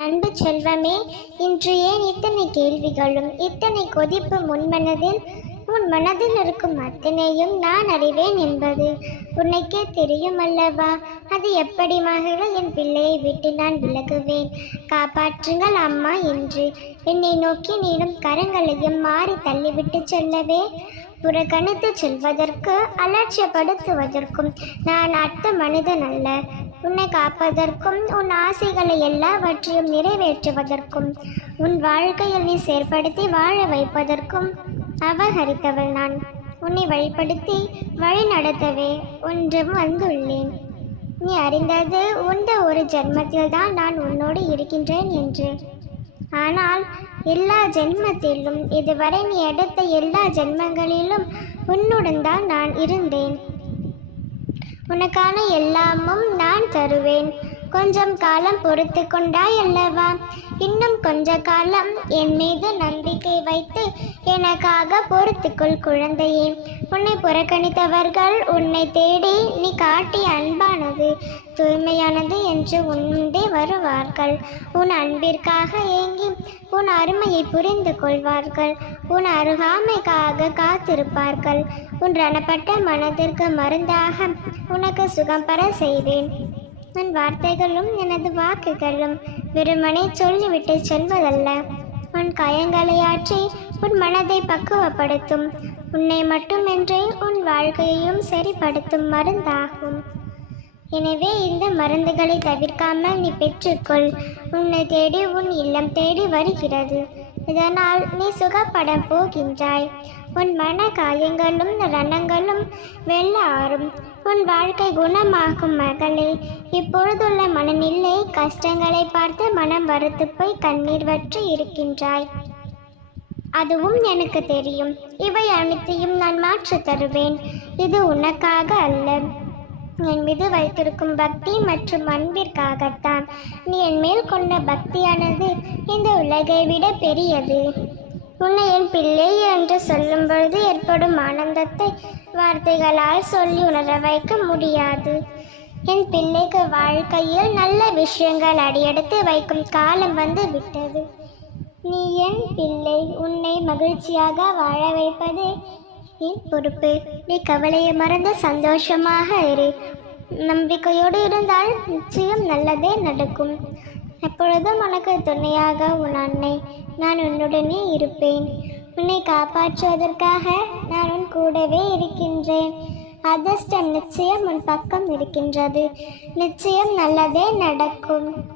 அன்பு செல்வமே இன்று ஏன் இத்தனை கேள்விகளும் இத்தனை கொதிப்பு முன்மனதில் உன் மனதில் இருக்கும் அத்தனையும் நான் அறிவேன் என்பது உன்னைக்கே தெரியும் அல்லவா அது எப்படி மகள என் பிள்ளையை விட்டு நான் விலகுவேன்? காப்பாற்றுங்கள் அம்மா என்று என்னை நோக்கி நீடும் கரங்களையும் மாறி தள்ளிவிட்டு செல்லவே புறக்கணித்து செல்வதற்கு அலட்சியப்படுத்துவதற்கும் நான் அர்த்த மனிதன் அல்ல. உன்னை காப்பதற்கும் உன் ஆசைகளை எல்லாவற்றையும் நிறைவேற்றுவதற்கும் உன் வாழ்க்கையில் நீ செயற்படுத்தி வாழ வைப்பதற்கும் அபகரித்தவள் நான். உன்னை வழிப்படுத்தி வழி நடத்தவே ஒன்றும் வந்துள்ளேன். நீ அறிந்தது உந்த ஒரு ஜென்மத்தில் தான் நான் உன்னோடு இருக்கின்றேன் என்று. ஆனால் எல்லா ஜென்மத்திலும் இதுவரை நீ எடுத்த எல்லா ஜென்மங்களிலும் உன்னுடன் தான் நான் இருந்தேன். உனக்கான எல்லாமும் நான் தருவேன். கொஞ்சம் காலம் பொறுத்து கொண்டாய் அல்லவா? இன்னும் கொஞ்ச காலம் என் மீது நம்பிக்கை வைத்து எனக்காக பொறுத்துக்கொள் குழந்தையே. உன்னை புறக்கணித்தவர்கள் உன்னை தேடி நீ காட்டிய அன்பானது தூய்மையானது என்று உன்முண்டே வருவார்கள். உன் அன்பிற்காக ஏங்கி உன் அருமையை புரிந்து கொள்வார்கள். உன் அருகாமைக்காக காத்திருப்பார்கள். உன் ரணப்பட்ட மனதிற்கு மருந்தாக உனக்கு சுகம் பெற செய்வேன். உன் வார்த்தைகளும் எனது வாக்குகளும் வெறுமனை சொல்லிவிட்டு செல்வதல்ல. உன் கயங்களை ஆற்றி உன் மனதை பக்குவப்படுத்தும். உன்னை மட்டுமின்றி உன் வாழ்க்கையையும் சரிப்படுத்தும் மருந்தாகும். எனவே இந்த மருந்துகளை தவிர்க்காமல் நீ பெற்றுக்கொள். உன்னை தேடி உன் இல்லம் தேடி வருகிறது. இதனால் நீ சுகப்பட போகின்றாய். உன் மன காயங்களும் ரணங்களும் வெள்ள ஆறும் உன் வாழ்க்கை குணமாகும் மகளே. இப்பொழுதுள்ள மனநிலை கஷ்டங்களை பார்த்து மனம் வறுத்து போய் கண்ணீர் வற்றி இருக்கின்றாய். அதுவும் எனக்கு தெரியும். இவை அனைத்தையும் நான் மாற்றி தருவேன். இது உனக்காக அல்ல. என் மீது வைத்திருக்கும் பக்தி மற்றும் அன்பிற்காகத்தான். நீ என் மேல் கொண்ட பக்தியானது இந்த உலகை விட பெரியது. உன்னை என் பிள்ளை என்று சொல்லும் பொழுது ஏற்படும் ஆனந்தத்தை வார்த்தைகளால் சொல்லி உணர வைக்க முடியாது. என் பிள்ளைக்கு வாழ்க்கையில் நல்ல விஷயங்கள் அடியெடுத்து வைக்கும் காலம் வந்து விட்டது. நீ என் பிள்ளை உன்னை மகிழ்ச்சியாக வாழ வைப்பதே என் பொறுப்பு. நீ கவலையை மறந்து சந்தோஷமாக இரு. நம்பிக்கையோடு இருந்தால் நிச்சயம் நல்லதே நடக்கும். எப்பொழுதும் உனக்கு துணையாக உன் அன்னை நான் உன்னுடனே இருப்பேன். உன்னை காப்பாற்றுவதற்காக நான் உன் கூடவே இருக்கின்றேன். அதிர்ஷ்டம் நிச்சயம் உன் பக்கம் இருக்கின்றது. நிச்சயம் நல்லதே நடக்கும்.